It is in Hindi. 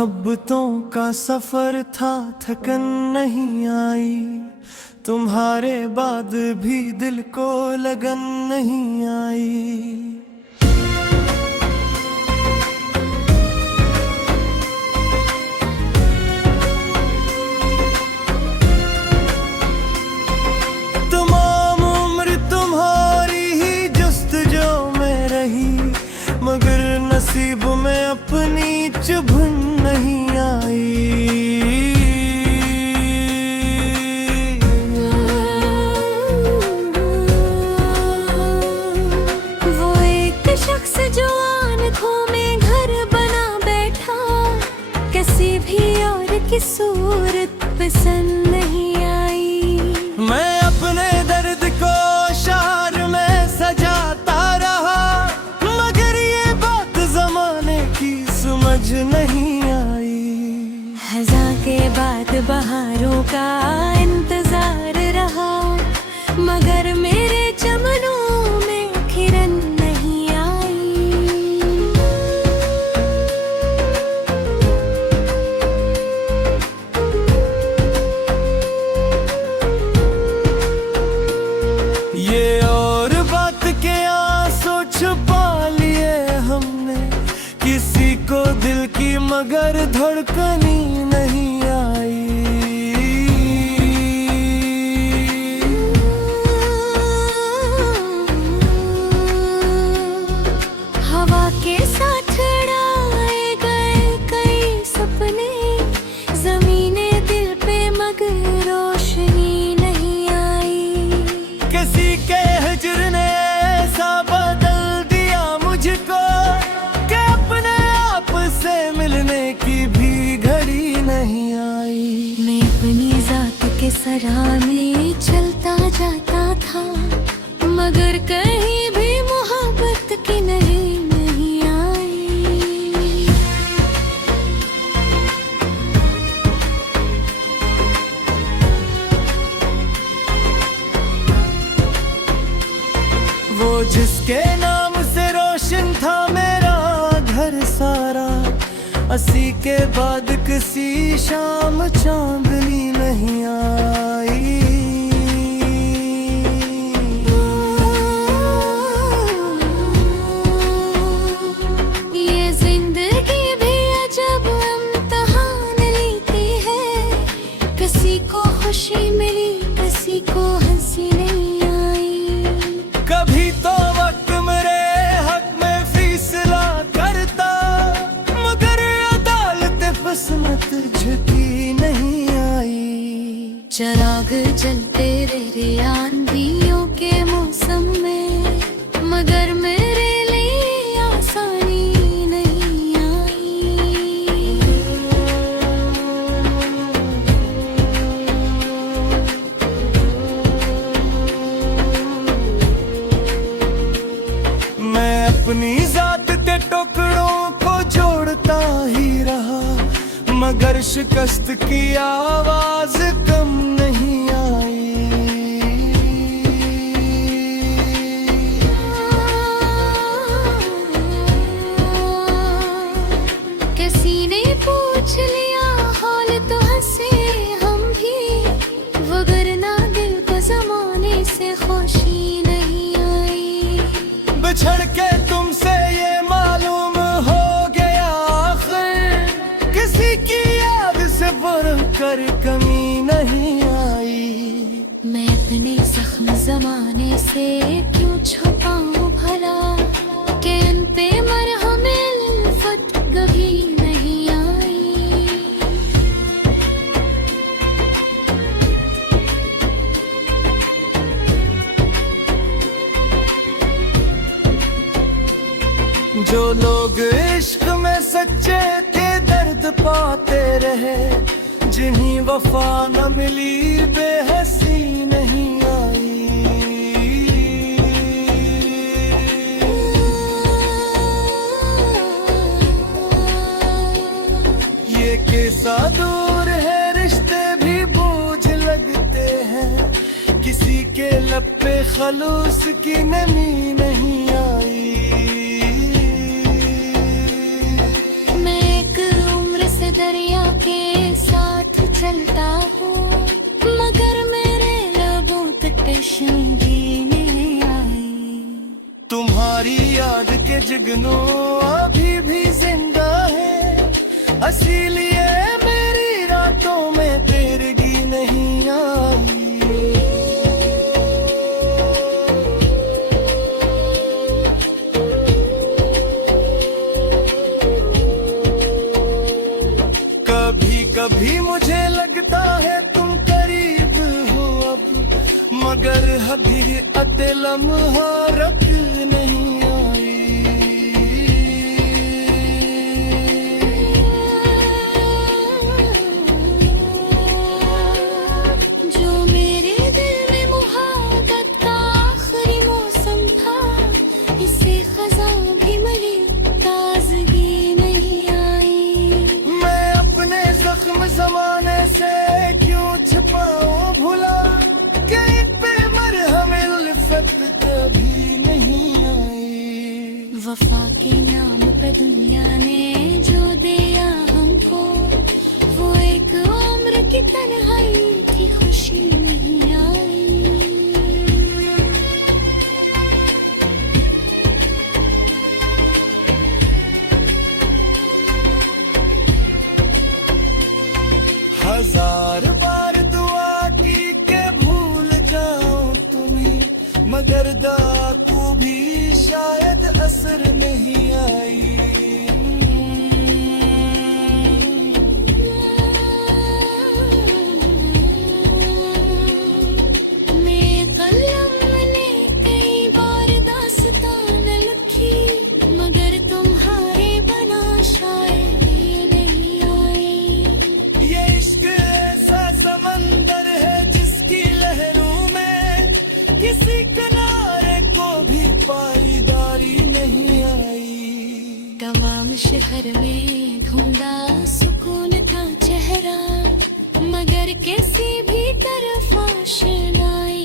मोहब्बतों का सफर था, थकन नहीं आई। तुम्हारे बाद भी दिल को लगन नहीं आई। तमाम उम्र तुम्हारी ही जुस्तजू में रही, मगर नसीब में अपनी चुभन नहीं आई। वो एक शख्स जो आंखों में घर बना बैठा, किसी भी और की सूरत पसंद नहीं आई। मैं अपने दर्द को शार में सजाता रहा, मगर ये बात जमाने की समझ नहीं आई। खज़ां के बाद बहारों का इंतजार रहा, मगर मेरे चमनों में किरण नहीं आई। ये और बात के आंसू छुपा लिए हमने, किसी को दिल की मगर धड़कनी नहीं आई। हवा के साथ उड़ाए गए कई सपने, ज़मीने दिल पे मगर रोशनी नहीं आई। किसी के हिज्र ने ऐसा बदल दिया मुझको, कि अपने आप से मिलने की भी घड़ी नहीं आई। मैं अपनी जात के सराहने चलता जाता था, मगर कहीं भी मोहब्बत की नहीं आई। वो जिसके नाम से रोशन था मेरा घर सारा, अस्सी के बाद किसी शाम चांदनी नहीं आई। ये जिंदगी भी अजब इम्तिहान लेती है, किसी को खुशी मिली किसी को हंसी नहीं आई। कभी तो वक्त मेरे हक में फैसला करता, मगर अदालत किस्मत झुकी नहीं आई। चिराग जलते रहे आंधियों के मौसम में, मगर मेरे लिए आसानी नहीं आई। मैं अपनी जात के टुकड़ों को जोड़ता ही रहा, मगर शिकस्त की आवाज कम नहीं आई। किसी ने पूछ लिया हाल तो हंसे हम भी, वगरना दिल को जमाने से खुशी नहीं आई। बिछड़ के तुमसे ये मालूम हो गया आखिर, किसी की याद से बढ़कर कमी नहीं आई। मैं अपने जख्म जमाने से क्यों छुपाऊं भला, कि इन पे मरहम उल्फत कभी नहीं आई। जो लोग इश्क में सच्चे थे दर्द पाते रहे, जिन्हीं वफा न मिली बेहसी नहीं आई। ये कैसा दूर है रिश्ते भी बोझ लगते हैं, किसी के लब पे खलूस की नमी नहीं आई। मैं एक उम्र से जीने आई। तुम्हारी याद के जुगनू अभी भी जिंदा है, इसीलिए मेरी रातों में तेरगी नहीं आई। कभी कभी मुझे लगता है तुम करीब हो अब, मगर अभी लम्हा रख नहीं आई। जो मेरे दिल में मुहब्बत का आखिरी मौसम था, इसे खज़ां भी मिली ताज़गी नहीं आई। मैं अपने जख्म जमाने से क्यों छुपाऊं भुला, कि इन पे मरहम उल्फत कभी नहीं आई। वफा के नाम पे दुनिया ने जो दिया हमको, वो एक उम्र की तन्हाई की खुशी नहीं आई। हजार बार दुआ की के भूल जाऊं तुम्हें, मगर दुआ को भी शायद असर नहीं आई। मेरे कलम ने कई बार दास्तान लिखी, मगर तुम्हारे बना शायरी नहीं आई। ये इश्क ऐसा समंदर है जिसकी लहरों में किसी किनारे को भी पाईदारी नहीं आई। तमाम शहर में ढूंढा सुकून का चेहरा, मगर किसी भी तरफ आशनाई